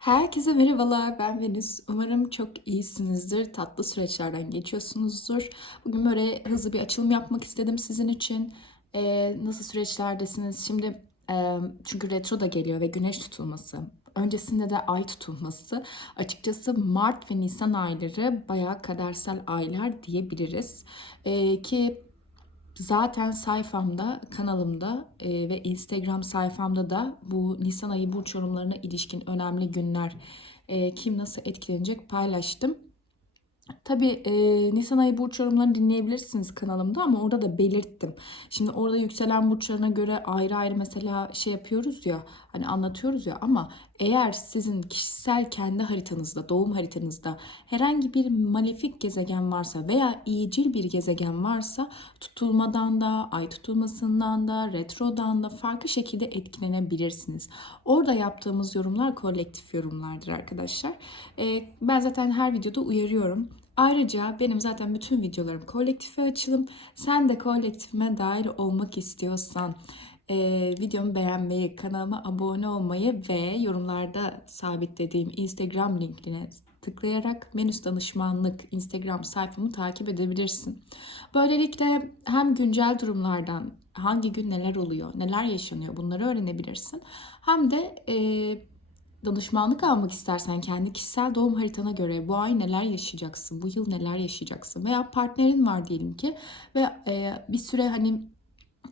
Herkese merhabalar, ben Venüs. Umarım çok iyisinizdir, tatlı süreçlerden geçiyorsunuzdur. Bugün böyle hızlı bir açılım yapmak istedim sizin için. Ee, nasıl süreçlerdesiniz? Şimdi e, çünkü retro da geliyor ve güneş tutulması. Öncesinde de ay tutulması. Açıkçası Mart ve Nisan ayları bayağı kadersel aylar diyebiliriz. Ee, ki Zaten sayfamda, kanalımda e, ve Instagram sayfamda da bu Nisan ayı burç yorumlarına ilişkin önemli günler e, kim nasıl etkilenecek paylaştım. Tabii e, Nisan ayı burç yorumlarını dinleyebilirsiniz kanalımda ama orada da belirttim. Şimdi orada yükselen burçlarına göre ayrı ayrı mesela şey yapıyoruz ya hani anlatıyoruz ya ama eğer sizin kişisel kendi haritanızda, doğum haritanızda herhangi bir malefik gezegen varsa veya iyicil bir gezegen varsa tutulmadan da, ay tutulmasından da, retrodan da farklı şekilde etkilenebilirsiniz. Orada yaptığımız yorumlar kolektif yorumlardır arkadaşlar. E, ben zaten her videoda uyarıyorum. Ayrıca benim zaten bütün videolarım kolektife açılım. Sen de kolektifime dahil olmak istiyorsan e, videomu beğenmeyi, kanalıma abone olmayı ve yorumlarda sabitlediğim Instagram linkine tıklayarak Menüs Danışmanlık Instagram sayfamı takip edebilirsin. Böylelikle hem güncel durumlardan hangi gün neler oluyor, neler yaşanıyor bunları öğrenebilirsin. Hem de e, danışmanlık almak istersen kendi kişisel doğum haritana göre bu ay neler yaşayacaksın, bu yıl neler yaşayacaksın veya partnerin var diyelim ki ve e, bir süre hani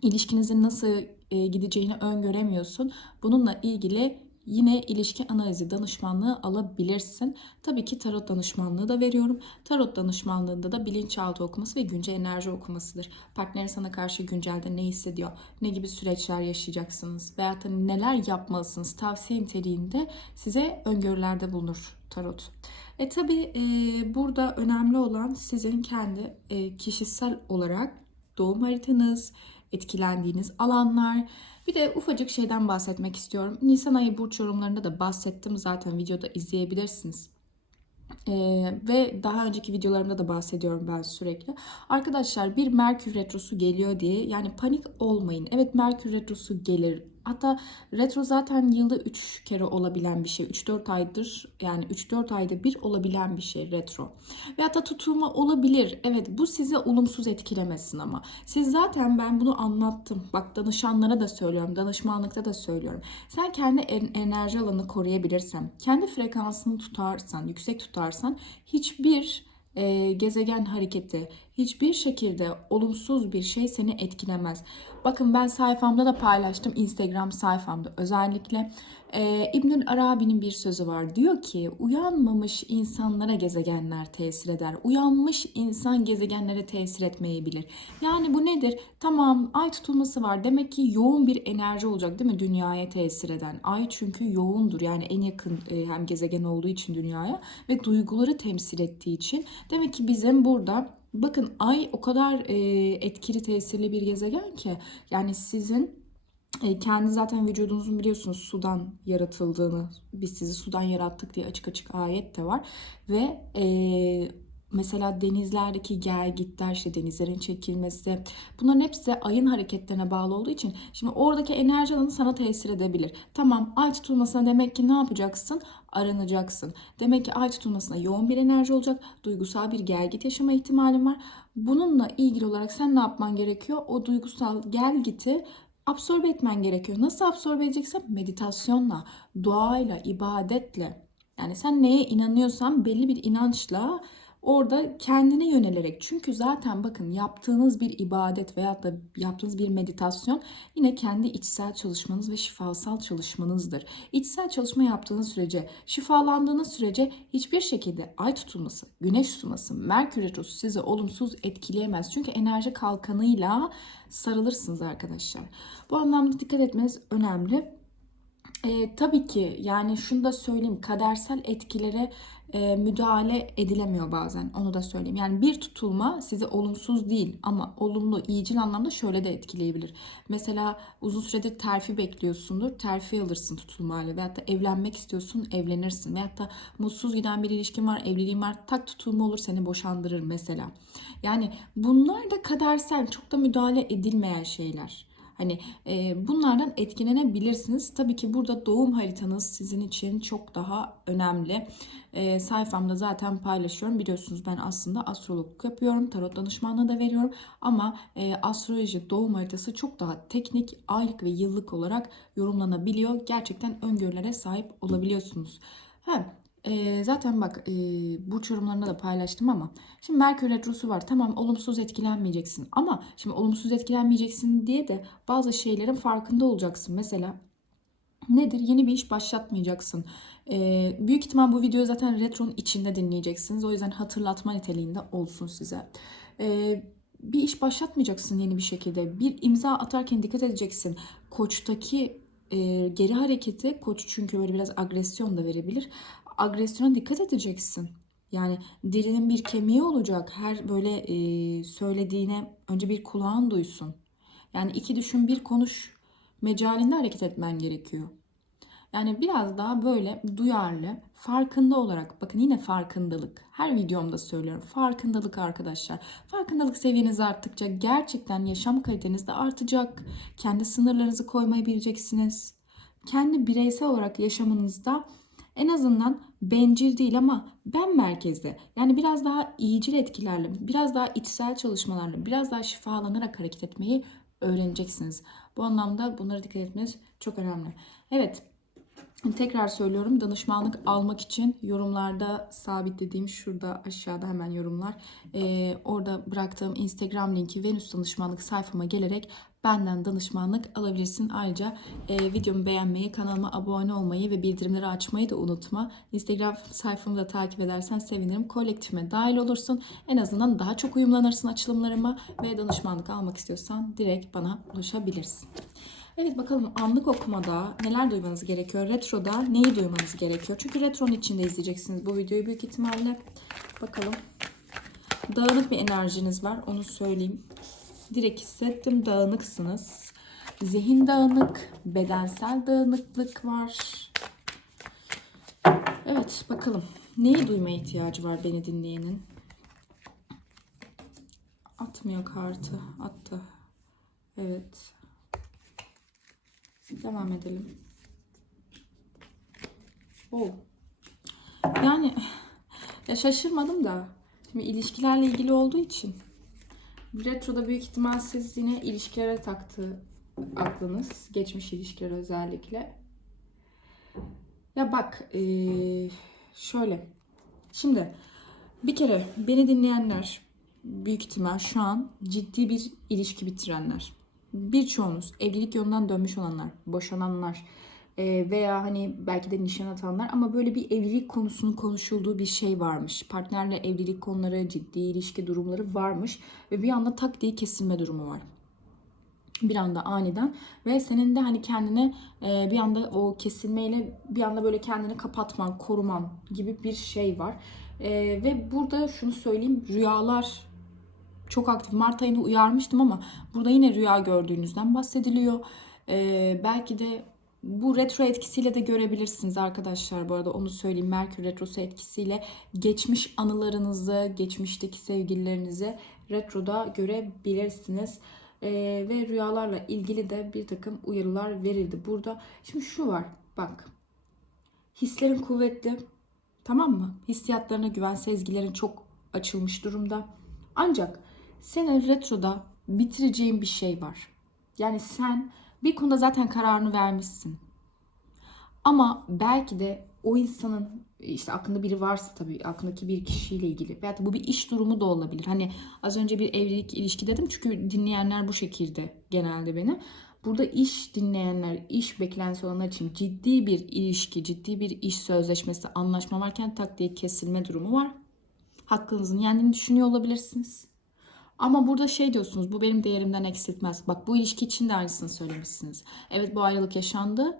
ilişkinizin nasıl gideceğini öngöremiyorsun. Bununla ilgili yine ilişki analizi danışmanlığı alabilirsin. Tabii ki tarot danışmanlığı da veriyorum. Tarot danışmanlığında da bilinçaltı okuması ve güncel enerji okumasıdır. Partnerin sana karşı güncelde ne hissediyor, ne gibi süreçler yaşayacaksınız veya da neler yapmalısınız tavsiye niteliğinde size öngörülerde bulunur tarot. E tabii e, burada önemli olan sizin kendi e, kişisel olarak doğum haritanız, etkilendiğiniz alanlar. Bir de ufacık şeyden bahsetmek istiyorum. Nisan ayı burç yorumlarında da bahsettim zaten videoda izleyebilirsiniz. Ee, ve daha önceki videolarımda da bahsediyorum ben sürekli. Arkadaşlar bir Merkür Retrosu geliyor diye yani panik olmayın. Evet Merkür Retrosu gelir Hatta retro zaten yılda 3 kere olabilen bir şey. 3-4 aydır yani 3-4 ayda bir olabilen bir şey retro. Ve hatta tutulma olabilir. Evet bu size olumsuz etkilemesin ama. Siz zaten ben bunu anlattım. Bak danışanlara da söylüyorum. Danışmanlıkta da söylüyorum. Sen kendi enerji alanını koruyabilirsen, kendi frekansını tutarsan, yüksek tutarsan hiçbir e, gezegen hareketi hiçbir şekilde olumsuz bir şey seni etkilemez. Bakın ben sayfamda da paylaştım Instagram sayfamda özellikle e, İbnül Arabi'nin bir sözü var. Diyor ki uyanmamış insanlara gezegenler tesir eder. Uyanmış insan gezegenlere tesir etmeyebilir. Yani bu nedir? Tamam ay tutulması var. Demek ki yoğun bir enerji olacak değil mi dünyaya tesir eden? Ay çünkü yoğundur. Yani en yakın e, hem gezegen olduğu için dünyaya ve duyguları temsil ettiği için. Demek ki bizim burada Bakın ay o kadar e, etkili tesirli bir gezegen ki yani sizin e, kendi zaten vücudunuzun biliyorsunuz sudan yaratıldığını biz sizi sudan yarattık diye açık açık ayet de var ve e, mesela denizlerdeki gel gitler işte denizlerin çekilmesi bunların hepsi ayın hareketlerine bağlı olduğu için şimdi oradaki enerji alanı sana tesir edebilir. Tamam ay tutulmasına demek ki ne yapacaksın? Aranacaksın. Demek ki ay tutulmasına yoğun bir enerji olacak. Duygusal bir gel git yaşama ihtimalin var. Bununla ilgili olarak sen ne yapman gerekiyor? O duygusal gel giti absorbe etmen gerekiyor. Nasıl absorbe edeceksin? Meditasyonla, duayla, ibadetle. Yani sen neye inanıyorsan belli bir inançla Orada kendine yönelerek çünkü zaten bakın yaptığınız bir ibadet veya da yaptığınız bir meditasyon yine kendi içsel çalışmanız ve şifasal çalışmanızdır. İçsel çalışma yaptığınız sürece, şifalandığınız sürece hiçbir şekilde ay tutulması, güneş tutulması, merkür retrosu sizi olumsuz etkileyemez. Çünkü enerji kalkanıyla sarılırsınız arkadaşlar. Bu anlamda dikkat etmeniz önemli. E, tabii ki yani şunu da söyleyeyim kadersel etkilere e, müdahale edilemiyor bazen onu da söyleyeyim. Yani bir tutulma size olumsuz değil ama olumlu iyicil anlamda şöyle de etkileyebilir. Mesela uzun süredir terfi bekliyorsundur terfi alırsın tutulmayla veyahut da evlenmek istiyorsun evlenirsin veyahut da mutsuz giden bir ilişkin var evliliğin var tak tutulma olur seni boşandırır mesela. Yani bunlar da kadersel çok da müdahale edilmeyen şeyler. Hani e, bunlardan etkilenebilirsiniz. Tabii ki burada doğum haritanız sizin için çok daha önemli. E, sayfamda zaten paylaşıyorum. Biliyorsunuz ben aslında astrolog yapıyorum. Tarot danışmanlığı da veriyorum. Ama e, astroloji doğum haritası çok daha teknik, aylık ve yıllık olarak yorumlanabiliyor. Gerçekten öngörülere sahip olabiliyorsunuz. Ha, e, zaten bak e, burç yorumlarında da paylaştım ama şimdi Merkür Retrosu var. Tamam olumsuz etkilenmeyeceksin ama şimdi olumsuz etkilenmeyeceksin diye de bazı şeylerin farkında olacaksın. Mesela nedir? Yeni bir iş başlatmayacaksın. E, büyük ihtimal bu videoyu zaten retronun içinde dinleyeceksiniz. O yüzden hatırlatma niteliğinde olsun size. E, bir iş başlatmayacaksın yeni bir şekilde. Bir imza atarken dikkat edeceksin. Koçtaki e, geri hareketi koç çünkü böyle biraz agresyon da verebilir. Agresyona dikkat edeceksin. Yani dilinin bir kemiği olacak. Her böyle e, söylediğine önce bir kulağın duysun. Yani iki düşün bir konuş mecalinde hareket etmen gerekiyor. Yani biraz daha böyle duyarlı, farkında olarak, bakın yine farkındalık. Her videomda söylüyorum. Farkındalık arkadaşlar. Farkındalık seviyeniz arttıkça gerçekten yaşam kaliteniz de artacak. Kendi sınırlarınızı koymayı bileceksiniz. Kendi bireysel olarak yaşamınızda en azından bencil değil ama ben merkezde. Yani biraz daha iyicil etkilerle, biraz daha içsel çalışmalarla, biraz daha şifalanarak hareket etmeyi öğreneceksiniz. Bu anlamda bunlara dikkat etmeniz çok önemli. Evet, Tekrar söylüyorum danışmanlık almak için yorumlarda sabitlediğim şurada aşağıda hemen yorumlar. Ee, orada bıraktığım Instagram linki Venüs danışmanlık sayfama gelerek benden danışmanlık alabilirsin. Ayrıca e, videomu beğenmeyi, kanalıma abone olmayı ve bildirimleri açmayı da unutma. Instagram sayfamı da takip edersen sevinirim. Kolektifime dahil olursun. En azından daha çok uyumlanırsın açılımlarıma ve danışmanlık almak istiyorsan direkt bana ulaşabilirsin. Evet bakalım anlık okumada neler duymanız gerekiyor? Retroda neyi duymanız gerekiyor? Çünkü retronun içinde izleyeceksiniz bu videoyu büyük ihtimalle. Bakalım. Dağınık bir enerjiniz var onu söyleyeyim. Direkt hissettim dağınıksınız. Zihin dağınık, bedensel dağınıklık var. Evet bakalım. Neyi duymaya ihtiyacı var beni dinleyenin? Atmıyor kartı. Attı. Evet. Devam edelim. Oh. Yani ya şaşırmadım da. Şimdi ilişkilerle ilgili olduğu için Retro'da büyük ihtimal siz yine ilişkilere taktı aklınız. Geçmiş ilişkiler özellikle. Ya bak ee, şöyle. Şimdi bir kere beni dinleyenler büyük ihtimal şu an ciddi bir ilişki bitirenler birçoğunuz evlilik yolundan dönmüş olanlar, boşananlar e, veya hani belki de nişan atanlar ama böyle bir evlilik konusunun konuşulduğu bir şey varmış. Partnerle evlilik konuları, ciddi ilişki durumları varmış ve bir anda tak diye kesilme durumu var bir anda aniden ve senin de hani kendine e, bir anda o kesilmeyle bir anda böyle kendini kapatman, koruman gibi bir şey var. E, ve burada şunu söyleyeyim rüyalar çok aktif. Mart ayında uyarmıştım ama burada yine rüya gördüğünüzden bahsediliyor. Ee, belki de bu retro etkisiyle de görebilirsiniz arkadaşlar. Bu arada onu söyleyeyim. Merkür retrosu etkisiyle geçmiş anılarınızı, geçmişteki sevgililerinizi retroda görebilirsiniz. Ee, ve rüyalarla ilgili de bir takım uyarılar verildi. Burada şimdi şu var. Bak. Hislerin kuvvetli. Tamam mı? Hissiyatlarına güven, sezgilerin çok açılmış durumda. Ancak senin retroda bitireceğin bir şey var. Yani sen bir konuda zaten kararını vermişsin. Ama belki de o insanın işte aklında biri varsa tabii aklındaki bir kişiyle ilgili. Belki bu bir iş durumu da olabilir. Hani az önce bir evlilik ilişki dedim çünkü dinleyenler bu şekilde genelde beni. Burada iş dinleyenler, iş beklentisi olanlar için ciddi bir ilişki, ciddi bir iş sözleşmesi, anlaşma varken tak diye kesilme durumu var. Hakkınızın yendiğini düşünüyor olabilirsiniz. Ama burada şey diyorsunuz bu benim değerimden eksiltmez. Bak bu ilişki için de aynısını söylemişsiniz. Evet bu ayrılık yaşandı.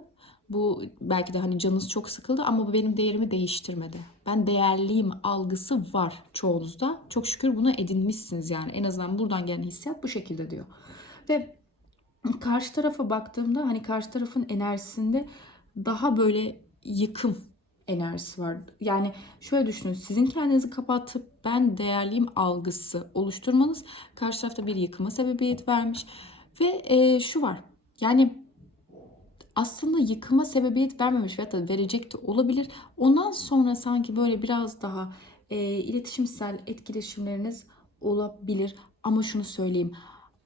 Bu belki de hani canınız çok sıkıldı ama bu benim değerimi değiştirmedi. Ben değerliyim algısı var çoğunuzda. Çok şükür bunu edinmişsiniz yani. En azından buradan gelen hissiyat bu şekilde diyor. Ve karşı tarafa baktığımda hani karşı tarafın enerjisinde daha böyle yıkım enerjisi var. Yani şöyle düşünün sizin kendinizi kapatıp ben değerliyim algısı oluşturmanız karşı tarafta bir yıkıma sebebiyet vermiş. Ve e, şu var Yani aslında yıkıma sebebiyet vermemiş veya da verecek de olabilir. Ondan sonra sanki böyle biraz daha e, iletişimsel etkileşimleriniz olabilir. Ama şunu söyleyeyim.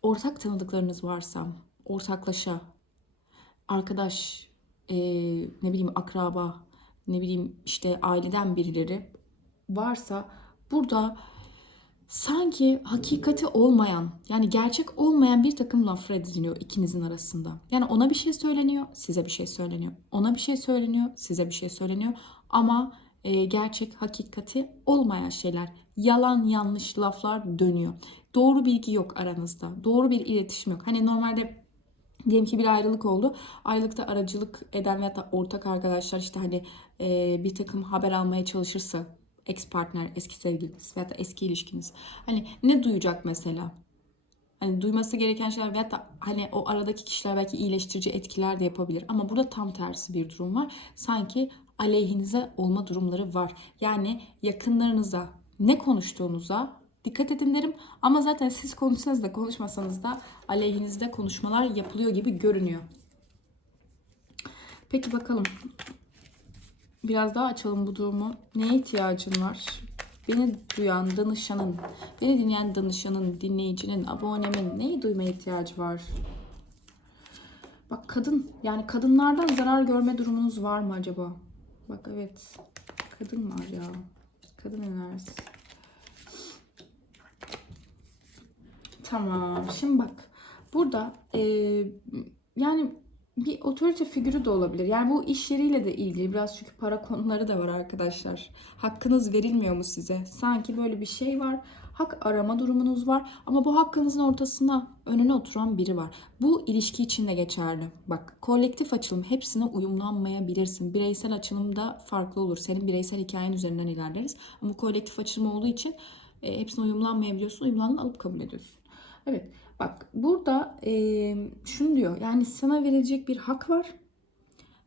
Ortak tanıdıklarınız varsa, ortaklaşa, arkadaş, e, ne bileyim akraba, ne bileyim işte aileden birileri varsa burada sanki hakikati olmayan yani gerçek olmayan bir takım laflar ediliyor ikinizin arasında. Yani ona bir şey söyleniyor, size bir şey söyleniyor. Ona bir şey söyleniyor, size bir şey söyleniyor. Ama e, gerçek hakikati olmayan şeyler, yalan yanlış laflar dönüyor. Doğru bilgi yok aranızda. Doğru bir iletişim yok. Hani normalde Diyelim ki bir ayrılık oldu. Ayrılıkta aracılık eden veya da ortak arkadaşlar işte hani e, bir takım haber almaya çalışırsa ex partner, eski sevgiliniz veya da eski ilişkiniz. Hani ne duyacak mesela? Hani duyması gereken şeyler veya da hani o aradaki kişiler belki iyileştirici etkiler de yapabilir. Ama burada tam tersi bir durum var. Sanki aleyhinize olma durumları var. Yani yakınlarınıza ne konuştuğunuza dikkat edin derim. Ama zaten siz konuşsanız da konuşmasanız da aleyhinizde konuşmalar yapılıyor gibi görünüyor. Peki bakalım. Biraz daha açalım bu durumu. Neye ihtiyacın var? Beni duyan danışanın, beni dinleyen danışanın, dinleyicinin, abonemin neye duymaya ihtiyacı var? Bak kadın, yani kadınlardan zarar görme durumunuz var mı acaba? Bak evet, kadın var ya. Kadın enerjisi. Tamam. Şimdi bak. Burada e, yani bir otorite figürü de olabilir. Yani bu iş yeriyle de ilgili. Biraz çünkü para konuları da var arkadaşlar. Hakkınız verilmiyor mu size? Sanki böyle bir şey var. Hak arama durumunuz var. Ama bu hakkınızın ortasına önüne oturan biri var. Bu ilişki için de geçerli. Bak kolektif açılım hepsine uyumlanmayabilirsin. Bireysel açılımda farklı olur. Senin bireysel hikayen üzerinden ilerleriz. Ama kolektif açılım olduğu için e, hepsine uyumlanmayabiliyorsun. Uyumlandığını alıp kabul ediyorsun. Evet bak burada e, şunu diyor yani sana verilecek bir hak var.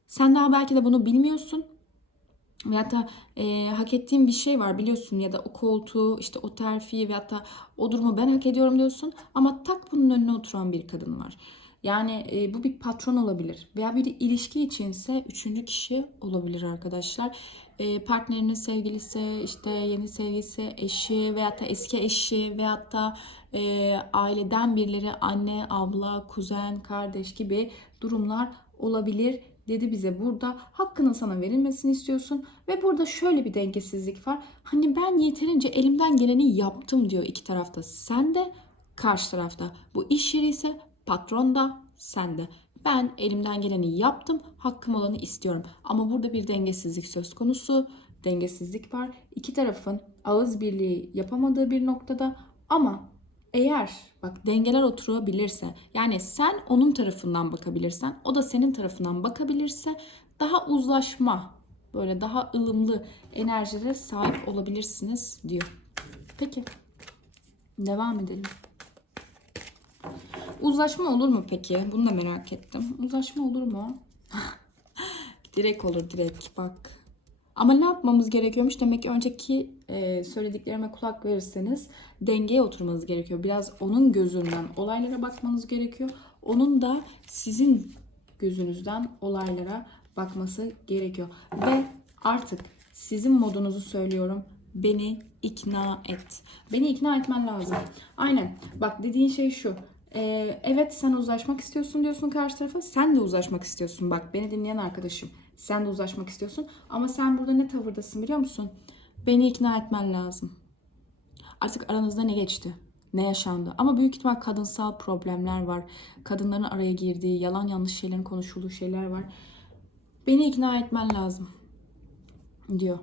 Sen daha belki de bunu bilmiyorsun. Veyahut da e, hak ettiğin bir şey var biliyorsun ya da o koltuğu işte o terfiyi veyahut da o durumu ben hak ediyorum diyorsun. Ama tak bunun önüne oturan bir kadın var. Yani e, bu bir patron olabilir veya bir ilişki içinse üçüncü kişi olabilir arkadaşlar. E, partnerinin sevgilisi, işte yeni sevgilisi, eşi veyahut da eski eşi veyahut da e, aileden birileri anne, abla, kuzen, kardeş gibi durumlar olabilir dedi bize burada hakkının sana verilmesini istiyorsun ve burada şöyle bir dengesizlik var. Hani ben yeterince elimden geleni yaptım diyor iki tarafta. Sen de karşı tarafta. Bu iş yeri ise patron da sen de. Ben elimden geleni yaptım, hakkım olanı istiyorum. Ama burada bir dengesizlik söz konusu. Dengesizlik var. İki tarafın ağız birliği yapamadığı bir noktada ama eğer bak dengeler oturabilirse yani sen onun tarafından bakabilirsen o da senin tarafından bakabilirse daha uzlaşma böyle daha ılımlı enerjilere sahip olabilirsiniz diyor. Peki devam edelim. Uzlaşma olur mu peki? Bunu da merak ettim. Uzlaşma olur mu? direkt olur direkt bak. Ama ne yapmamız gerekiyormuş? Demek ki önceki e, söylediklerime kulak verirseniz dengeye oturmanız gerekiyor. Biraz onun gözünden olaylara bakmanız gerekiyor. Onun da sizin gözünüzden olaylara bakması gerekiyor. Ve artık sizin modunuzu söylüyorum. Beni ikna et. Beni ikna etmen lazım. Aynen. Bak dediğin şey şu. Ee, evet sen uzlaşmak istiyorsun diyorsun karşı tarafa. Sen de uzlaşmak istiyorsun. Bak beni dinleyen arkadaşım. Sen de uzlaşmak istiyorsun. Ama sen burada ne tavırdasın biliyor musun? Beni ikna etmen lazım. Artık aranızda ne geçti? Ne yaşandı? Ama büyük ihtimal kadınsal problemler var. Kadınların araya girdiği, yalan yanlış şeylerin konuşulduğu şeyler var. Beni ikna etmen lazım. Diyor.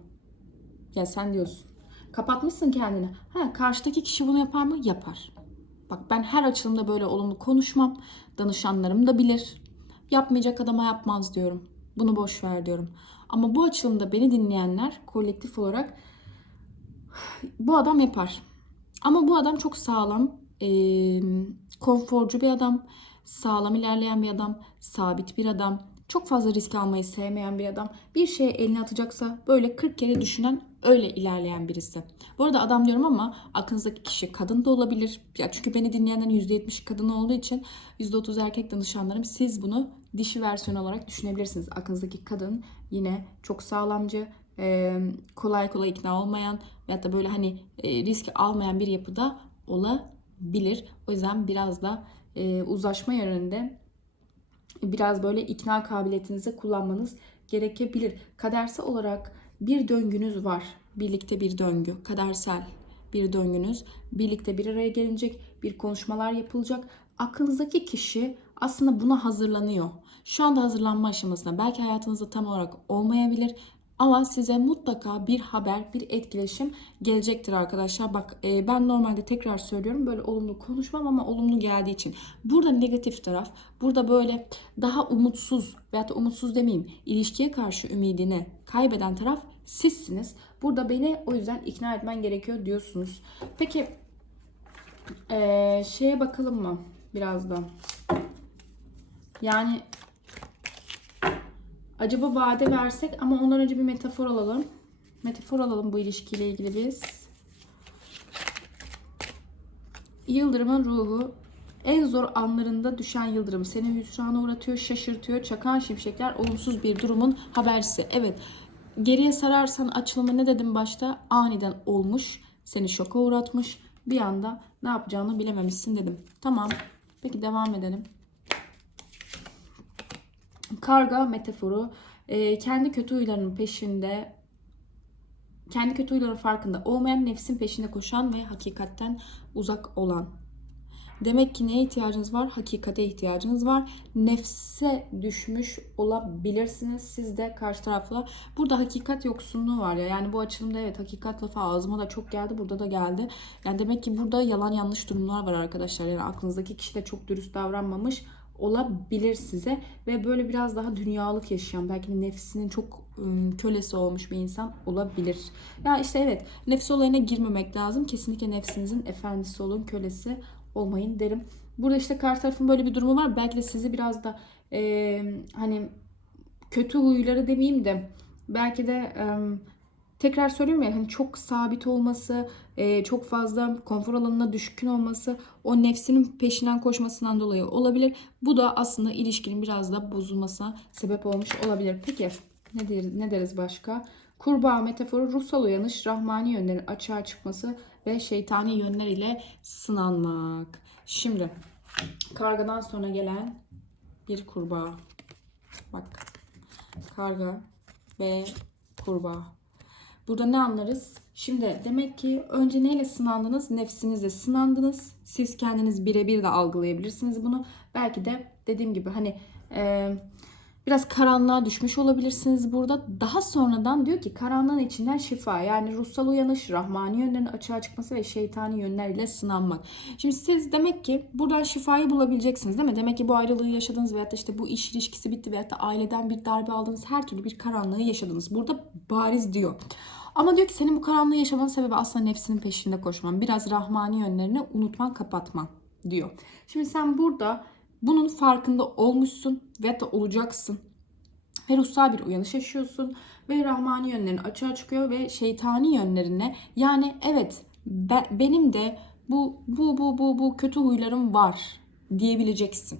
Ya sen diyorsun. Kapatmışsın kendini. Ha karşıdaki kişi bunu yapar mı? Yapar. Bak ben her açılımda böyle olumlu konuşmam. Danışanlarım da bilir. Yapmayacak adama yapmaz diyorum. Bunu boş ver diyorum. Ama bu açılımda beni dinleyenler kolektif olarak bu adam yapar. Ama bu adam çok sağlam, e, konforcu bir adam, sağlam ilerleyen bir adam, sabit bir adam, çok fazla risk almayı sevmeyen bir adam. Bir şeye elini atacaksa böyle 40 kere düşünen öyle ilerleyen birisi. Bu arada adam diyorum ama aklınızdaki kişi kadın da olabilir. Ya çünkü beni dinleyenlerin %70 kadın olduğu için %30 erkek danışanlarım siz bunu dişi versiyon olarak düşünebilirsiniz. Aklınızdaki kadın yine çok sağlamcı, kolay kolay ikna olmayan veyahut da böyle hani risk almayan bir yapıda olabilir. O yüzden biraz da uzlaşma yönünde biraz böyle ikna kabiliyetinizi kullanmanız gerekebilir. Kadersel olarak bir döngünüz var. Birlikte bir döngü. Kadersel bir döngünüz. Birlikte bir araya gelecek. Bir konuşmalar yapılacak. Aklınızdaki kişi aslında buna hazırlanıyor. Şu anda hazırlanma aşamasında. Belki hayatınızda tam olarak olmayabilir. Ama size mutlaka bir haber, bir etkileşim gelecektir arkadaşlar. Bak e, ben normalde tekrar söylüyorum böyle olumlu konuşmam ama olumlu geldiği için. Burada negatif taraf, burada böyle daha umutsuz veyahut da umutsuz demeyeyim ilişkiye karşı ümidini kaybeden taraf sizsiniz. Burada beni o yüzden ikna etmen gerekiyor diyorsunuz. Peki e, şeye bakalım mı birazdan? Yani Acaba vade versek ama ondan önce bir metafor alalım. Metafor alalım bu ilişkiyle ilgili biz. Yıldırımın ruhu en zor anlarında düşen yıldırım seni hüsrana uğratıyor, şaşırtıyor. Çakan şimşekler olumsuz bir durumun habercisi. Evet. Geriye sararsan açılımı ne dedim başta? Aniden olmuş. Seni şoka uğratmış. Bir anda ne yapacağını bilememişsin dedim. Tamam. Peki devam edelim. Karga metaforu e, kendi kötü huylarının peşinde kendi kötü huyların farkında olmayan nefsin peşinde koşan ve hakikatten uzak olan. Demek ki neye ihtiyacınız var? Hakikate ihtiyacınız var. Nefse düşmüş olabilirsiniz. Siz de karşı tarafla. Burada hakikat yoksunluğu var ya. Yani bu açılımda evet hakikat lafı ağzıma da çok geldi. Burada da geldi. Yani demek ki burada yalan yanlış durumlar var arkadaşlar. Yani aklınızdaki kişi de çok dürüst davranmamış olabilir size ve böyle biraz daha dünyalık yaşayan belki de nefsinin çok kölesi olmuş bir insan olabilir. Ya işte evet nefs olayına girmemek lazım. Kesinlikle nefsinizin efendisi olun, kölesi olmayın derim. Burada işte karşı tarafın böyle bir durumu var. Belki de sizi biraz da e, hani kötü huyları demeyeyim de belki de e, tekrar söylüyorum ya hani çok sabit olması, e, çok fazla konfor alanına düşkün olması o nefsinin peşinden koşmasından dolayı olabilir. Bu da aslında ilişkinin biraz da bozulmasına sebep olmuş olabilir. Peki ne, der, ne deriz başka? Kurbağa metaforu ruhsal uyanış, rahmani yönlerin açığa çıkması ve şeytani yönler ile sınanmak. Şimdi kargadan sonra gelen bir kurbağa. Bak karga ve kurbağa. Burada ne anlarız? Şimdi demek ki önce neyle sınandınız? Nefsinizle sınandınız. Siz kendiniz birebir de algılayabilirsiniz bunu. Belki de dediğim gibi hani e, biraz karanlığa düşmüş olabilirsiniz burada. Daha sonradan diyor ki karanlığın içinden şifa yani ruhsal uyanış, rahmani yönlerin açığa çıkması ve şeytani yönlerle sınanmak. Şimdi siz demek ki buradan şifayı bulabileceksiniz değil mi? Demek ki bu ayrılığı yaşadınız veyahut da işte bu iş ilişkisi bitti veyahut da aileden bir darbe aldınız. Her türlü bir karanlığı yaşadınız. Burada bariz diyor. Ama diyor ki senin bu karanlığı yaşamanın sebebi aslında nefsinin peşinde koşman. Biraz rahmani yönlerini unutman, kapatman diyor. Şimdi sen burada bunun farkında olmuşsun ve da olacaksın. Ve ruhsal bir uyanış yaşıyorsun. Ve rahmani yönlerin açığa çıkıyor ve şeytani yönlerine yani evet be, benim de bu bu bu bu bu kötü huylarım var diyebileceksin.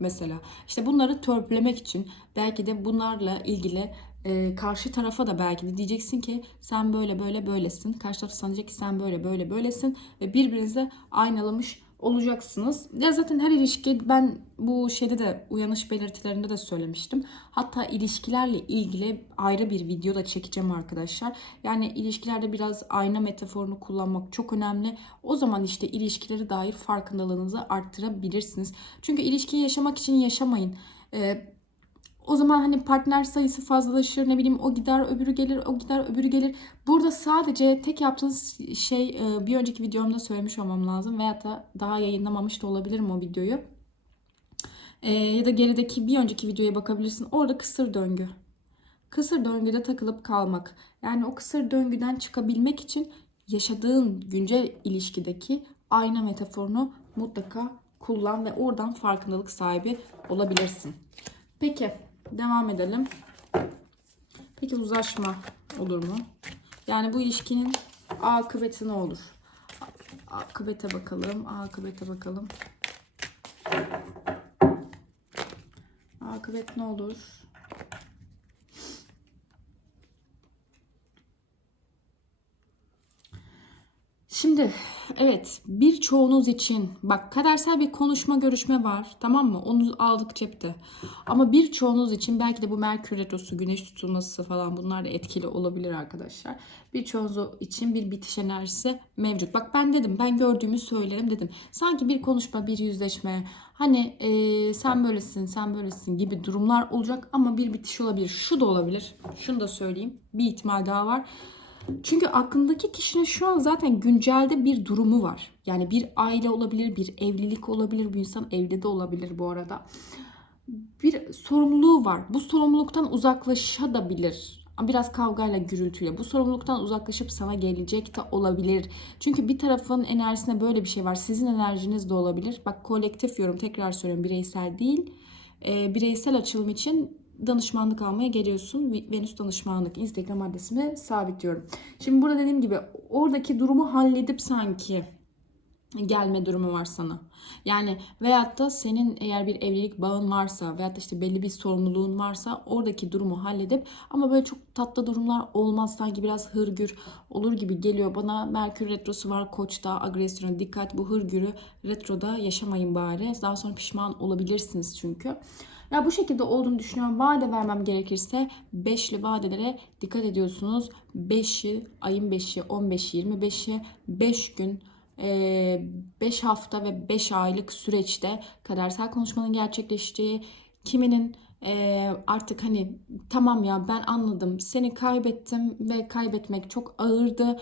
Mesela işte bunları törpülemek için belki de bunlarla ilgili e, karşı tarafa da belki de diyeceksin ki sen böyle böyle böylesin. Karşı taraf sanacak ki sen böyle böyle böylesin ve birbirinize aynalamış olacaksınız. Ya zaten her ilişki ben bu şeyde de uyanış belirtilerinde de söylemiştim. Hatta ilişkilerle ilgili ayrı bir video da çekeceğim arkadaşlar. Yani ilişkilerde biraz ayna metaforunu kullanmak çok önemli. O zaman işte ilişkileri dair farkındalığınızı arttırabilirsiniz. Çünkü ilişkiyi yaşamak için yaşamayın. Ee, o zaman hani partner sayısı fazlalaşır ne bileyim o gider öbürü gelir o gider öbürü gelir. Burada sadece tek yaptığınız şey e, bir önceki videomda söylemiş olmam lazım veyahut da daha yayınlamamış da olabilirim o videoyu. E, ya da gerideki bir önceki videoya bakabilirsin. Orada kısır döngü. Kısır döngüde takılıp kalmak. Yani o kısır döngüden çıkabilmek için yaşadığın güncel ilişkideki ayna metaforunu mutlaka kullan ve oradan farkındalık sahibi olabilirsin. Peki Devam edelim. Peki uzlaşma olur mu? Yani bu ilişkinin akıbeti ne olur? Akıbete bakalım. Akıbete bakalım. Akıbet ne olur? Şimdi evet birçoğunuz için bak kadersel bir konuşma görüşme var tamam mı? Onu aldık cepte. Ama birçoğunuz için belki de bu Merkür Retrosu, Güneş tutulması falan bunlar da etkili olabilir arkadaşlar. Birçoğunuz için bir bitiş enerjisi mevcut. Bak ben dedim ben gördüğümü söylerim dedim. Sanki bir konuşma bir yüzleşme hani e, sen böylesin sen böylesin gibi durumlar olacak ama bir bitiş olabilir. Şu da olabilir. Şunu da söyleyeyim. Bir ihtimal daha var. Çünkü aklındaki kişinin şu an zaten güncelde bir durumu var. Yani bir aile olabilir, bir evlilik olabilir. Bu insan evli de olabilir bu arada. Bir sorumluluğu var. Bu sorumluluktan uzaklaşabilir. Biraz kavgayla, gürültüyle. Bu sorumluluktan uzaklaşıp sana gelecek de olabilir. Çünkü bir tarafın enerjisinde böyle bir şey var. Sizin enerjiniz de olabilir. Bak kolektif yorum tekrar söylüyorum bireysel değil. E, bireysel açılım için danışmanlık almaya geliyorsun. Venüs danışmanlık Instagram adresimi sabitliyorum. Şimdi burada dediğim gibi oradaki durumu halledip sanki gelme durumu var sana. Yani veyahut da senin eğer bir evlilik bağın varsa veyahut da işte belli bir sorumluluğun varsa oradaki durumu halledip ama böyle çok tatlı durumlar olmaz sanki biraz hırgür olur gibi geliyor bana. Merkür retrosu var koçta agresyona dikkat bu hırgürü retroda yaşamayın bari. Daha sonra pişman olabilirsiniz çünkü. Ya bu şekilde olduğunu düşünüyorum. Vade vermem gerekirse beşli vadelere dikkat ediyorsunuz. 5'i, ayın 5'i, 15'i, 25'i, 5 gün 5 hafta ve 5 aylık süreçte kadersel konuşmanın gerçekleştiği, kiminin artık hani tamam ya ben anladım seni kaybettim ve kaybetmek çok ağırdı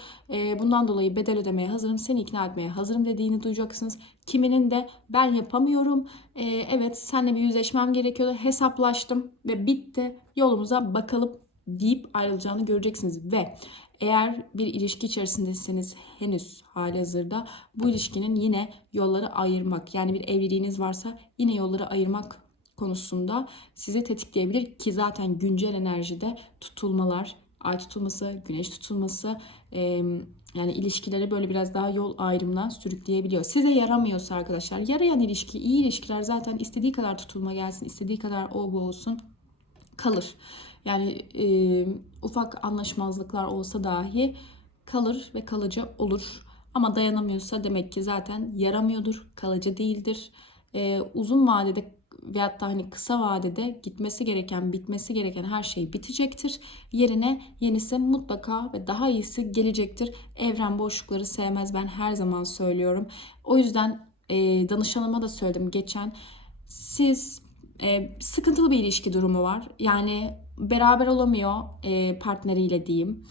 bundan dolayı bedel ödemeye hazırım seni ikna etmeye hazırım dediğini duyacaksınız. Kiminin de ben yapamıyorum evet seninle bir yüzleşmem gerekiyordu hesaplaştım ve bitti yolumuza bakalım deyip ayrılacağını göreceksiniz. Ve eğer bir ilişki içerisindeyseniz henüz hali hazırda bu ilişkinin yine yolları ayırmak yani bir evliliğiniz varsa yine yolları ayırmak konusunda sizi tetikleyebilir ki zaten güncel enerjide tutulmalar, ay tutulması, güneş tutulması e, yani ilişkilere böyle biraz daha yol ayrımına sürükleyebiliyor. Size yaramıyorsa arkadaşlar yarayan ilişki, iyi ilişkiler zaten istediği kadar tutulma gelsin, istediği kadar o bu olsun kalır. Yani e, ufak anlaşmazlıklar olsa dahi kalır ve kalıcı olur. Ama dayanamıyorsa demek ki zaten yaramıyordur, kalıcı değildir. E, uzun vadede veyahut da hani kısa vadede gitmesi gereken, bitmesi gereken her şey bitecektir. Yerine yenisi mutlaka ve daha iyisi gelecektir. Evren boşlukları sevmez ben her zaman söylüyorum. O yüzden e, danışanıma da söyledim geçen. Siz e, sıkıntılı bir ilişki durumu var. Yani beraber olamıyor e, partneriyle diyeyim.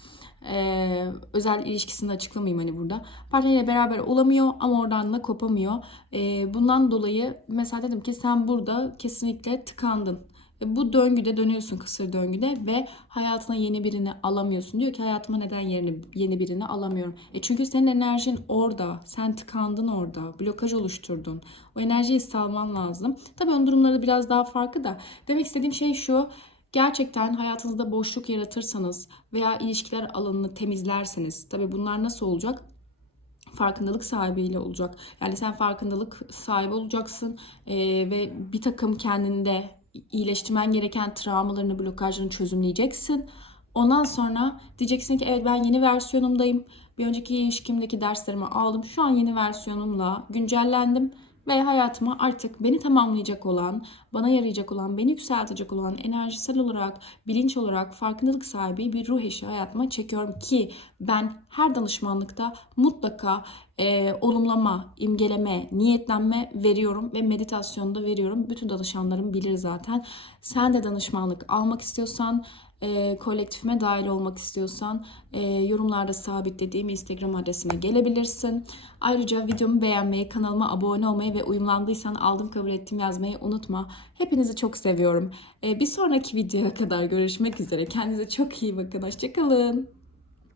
Ee, özel ilişkisini açıklamayayım hani burada. Partneriyle beraber olamıyor ama oradan da kopamıyor. Ee, bundan dolayı mesela dedim ki sen burada kesinlikle tıkandın. E, bu döngüde dönüyorsun kısır döngüde ve hayatına yeni birini alamıyorsun. Diyor ki hayatıma neden yeni, yeni birini alamıyorum? E çünkü senin enerjin orada. Sen tıkandın orada. Blokaj oluşturdun. O enerjiyi salman lazım. Tabii onun durumları biraz daha farklı da. Demek istediğim şey şu. Gerçekten hayatınızda boşluk yaratırsanız veya ilişkiler alanını temizlerseniz, tabii bunlar nasıl olacak? farkındalık sahibiyle olacak. Yani sen farkındalık sahibi olacaksın e, ve bir takım kendinde iyileştirmen gereken travmalarını, blokajlarını çözümleyeceksin. Ondan sonra diyeceksin ki evet ben yeni versiyonumdayım. Bir önceki ilişkimdeki derslerimi aldım. Şu an yeni versiyonumla güncellendim ve hayatıma artık beni tamamlayacak olan, bana yarayacak olan, beni yükseltecek olan enerjisel olarak, bilinç olarak farkındalık sahibi bir ruh eşi hayatıma çekiyorum ki ben her danışmanlıkta mutlaka e, olumlama, imgeleme, niyetlenme veriyorum ve meditasyonda veriyorum. Bütün danışanlarım bilir zaten. Sen de danışmanlık almak istiyorsan e, kolektifime dahil olmak istiyorsan e, yorumlarda sabitlediğim Instagram adresime gelebilirsin. Ayrıca videomu beğenmeyi, kanalıma abone olmayı ve uyumlandıysan aldım kabul ettim yazmayı unutma. Hepinizi çok seviyorum. E, bir sonraki videoya kadar görüşmek üzere. Kendinize çok iyi bakın. Hoşçakalın.